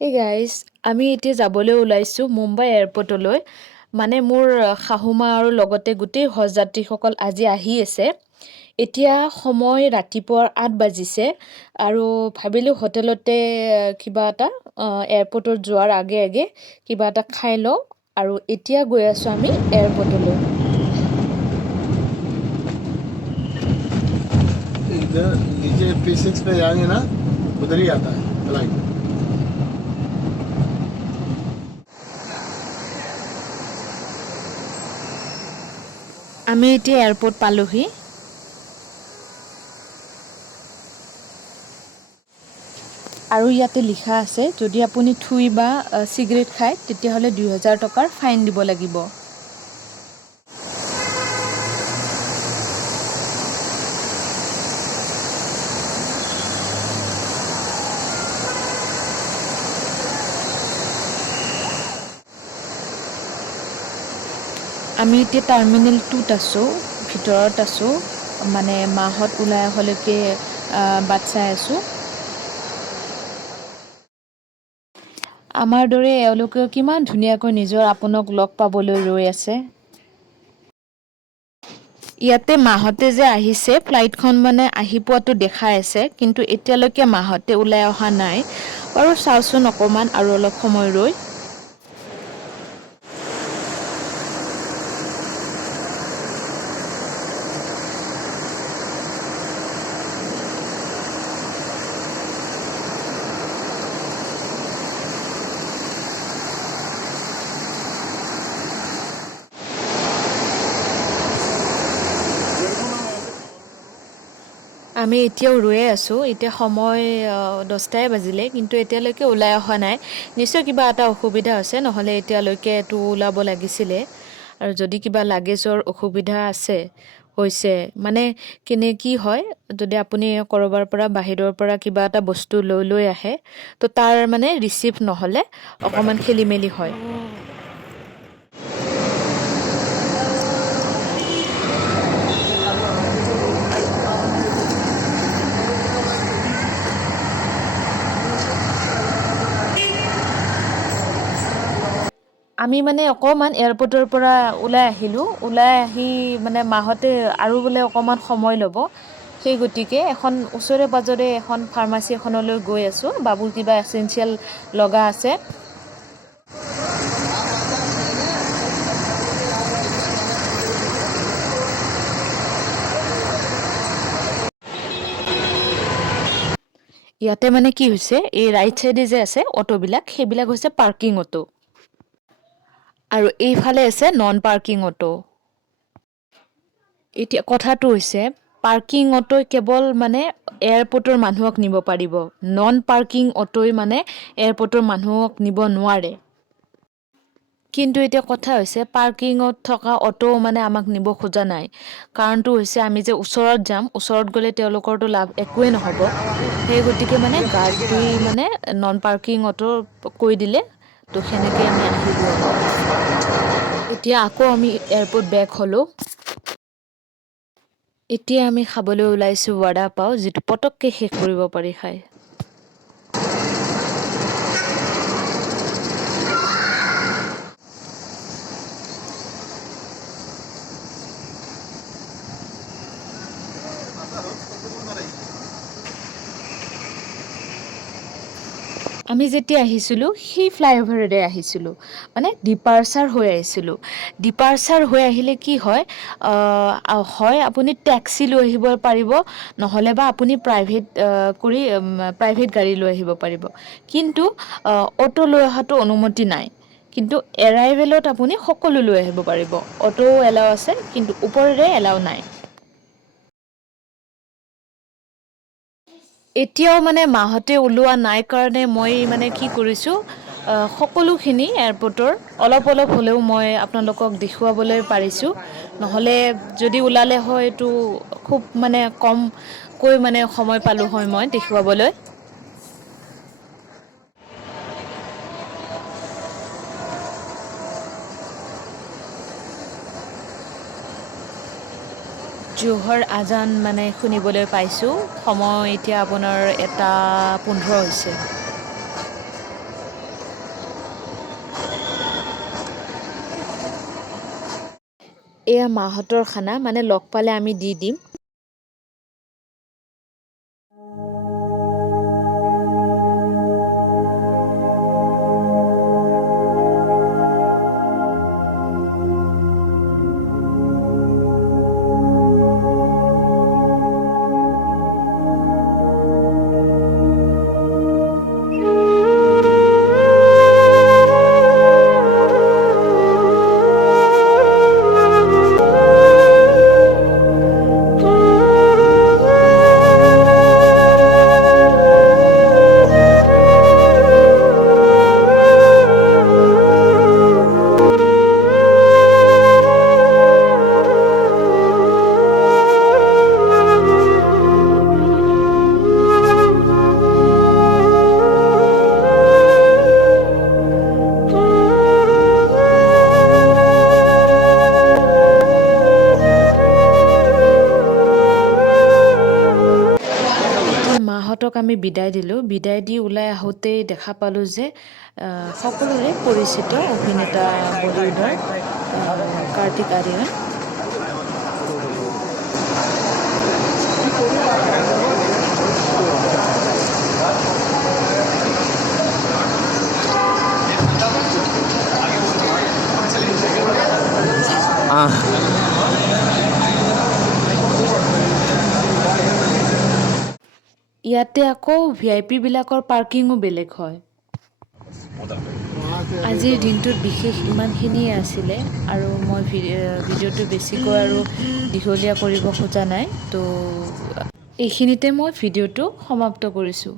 এই গাইজ আমি এতিয়া যাবলৈ ওলাইছোঁ মুম্বাই এয়াৰপৰ্টলৈ মানে মোৰ শাহুমা আৰু লগতে গোটেই হজযাত্ৰীসকল আজি আহি আছে এতিয়া সময় ৰাতিপুৱাৰ ৮ বাজিছে আৰু ভাবিলোঁ হোটেলতে কিবা এটা এয়াৰপৰ্টত যোৱাৰ আগে আগে কিবা এটা খাই লওঁ আৰু এতিয়া গৈ আছোঁ আমি এয়াৰপৰ্টলৈ इधर नीचे P6 पे जाएंगे ना उधर ही आता है फ्लाइट আমি এতিয়া এয়াৰপৰ্ট পালোহি আৰু ইয়াতে লিখা আছে যদি আপুনি থুই বা চিগাৰেট খায় তেতিয়াহ'লে ২,০০০ টকাৰ ফাইন দিব লাগিব আমি এতিয়া টাৰ্মিনেল 2ত আছোঁ ভিতৰত আছোঁ মানে মাহত ওলাই অহালৈকে বাট চাই আছোঁ আমাৰ দৰে এওঁলোকেও কিমান ধুনীয়াকৈ নিজৰ আপোনক লগ পাবলৈ ৰৈ আছে ইয়াতে মাহতে যে আহিছে ফ্লাইটখন মানে আহি পোৱাটো দেখাই আছে কিন্তু এতিয়ালৈকে মাহতে ওলাই অহা নাই বাৰু চাওঁচোন অকণমান আৰু অলপ সময় ৰৈ আমি এতিয়াও ৰৈয়ে আছোঁ এতিয়া সময় 10টাই বাজিলে কিন্তু এতিয়ালৈকে ওলাই অহা নাই নিশ্চয় কিবা এটা অসুবিধা হৈছে নহ'লে এতিয়ালৈকে এইটো ওলাব লাগিছিলে আৰু যদি কিবা লাগেজৰ অসুবিধা আছে হৈছে মানে কি হয় যদি আপুনি ক'ৰবাৰ পৰা বাহিৰৰ পৰা কিবা এটা বস্তু লৈ আহে তো তাৰ মানে ৰিচিভ নহ'লে অকণমান খেলি মেলি হয় আমি মানে অকণমান এয়াৰপৰ্টৰ পৰা ওলাই আহিলোঁ ওলাই আহি মানে মাহতে আৰু বোলে অকণমান সময় ল'ব সেই গতিকে এখন ওচৰে পাঁজৰে এখন ফাৰ্মাচী এখনলৈ গৈ আছোঁ বাবুৰ কিবা এচেঞ্চিয়েল লগা আছে ইয়াতে মানে কি হৈছে এই ৰাইট চাইডে যে আছে অটোবিলাক সেইবিলাক হৈছে পাৰ্কিং অটো আৰু এইফালে আছে নন পাৰ্কিং অটো এতিয়া কথাটো হৈছে পাৰ্কিং অটোই কেৱল মানে এয়াৰপৰ্টৰ মানুহক নিব পাৰিব নন পাৰ্কিং অটোই মানে এয়াৰপৰ্টৰ মানুহক নিব নোৱাৰে কিন্তু এতিয়া কথা হৈছে পাৰ্কিঙত থকা অটো মানে আমাক নিব খোজা নাই কাৰণটো হৈছে আমি যে ওচৰত যাম ওচৰত গ'লে তেওঁলোকৰতো লাভ একোৱেই নহ'ব সেই গতিকে মানে গাৰ্ডটোৱে মানে নন পাৰ্কিং অটো কৈ দিলে তো সেনেকৈ আমি আহিলোঁ আৰু এতিয়া আকৌ আমি এয়াৰপৰ্ট বেক হ'লোঁ এতিয়া আমি খাবলৈ ওলাইছোঁ ৱাডা পাও যিটো পটককৈ শেষ কৰিব পাৰি খাই আমি যেতিয়া আহিছিলোঁ সেই ফ্লাইঅভাৰেৰে আহিছিলোঁ মানে ডিপাৰ্চাৰ হৈ আহিছিলোঁ ডিপাৰ্চাৰ হৈ আহিলে কি হয় হয় আপুনি টেক্সি লৈ আহিব পাৰিব নহ'লে বা আপুনি প্ৰাইভেট গাড়ী লৈ আহিব পাৰিব কিন্তু অটো লৈ অহাটো অনুমতি নাই কিন্তু এৰাইভেলত আপুনি সকলো লৈ আহিব পাৰিব অটোও এলাও আছে কিন্তু ওপৰেৰে এলাও নাই এতিয়াও মানে মাহঁতে ওলোৱা নাই কাৰণে মই মানে কি কৰিছোঁ সকলোখিনি এয়াৰপৰ্টৰ অলপ হ'লেও মই আপোনালোকক দেখুৱাবলৈ পাৰিছোঁ নহ'লে যদি ওলালে হয়তো খুব মানে কমকৈ মানে সময় পালোঁ হয় মই দেখুৱাবলৈ জোহৰ আজান মানে শুনিবলৈ পাইছোঁ সময় এতিয়া আপোনাৰ 1:15 হৈছে এয়া মাহঁতৰ খানা, মানে লগ পালে আমি দি দিম। মাহঁতক আমি বিদায় দিলোঁ। বিদায় দি ওলাই আহোঁতেই দেখা পালোঁ যে সকলোৰে পৰিচিত অভিনেতা বলীউডৰ কাৰ্তিক আৰিয়ান। ইয়াতে আকৌ VIP বিলাকৰ পাৰ্কিঙো বেলেগ হয়। আজিৰ দিনটোত বিশেষ ইমানখিনিয়ে আছিলে আৰু মই ভিডিঅ'টো বেছিকৈ আৰু দীঘলীয়া কৰিব খোজা নাই, তো এইখিনিতে মই ভিডিঅ'টো সমাপ্ত কৰিছোঁ।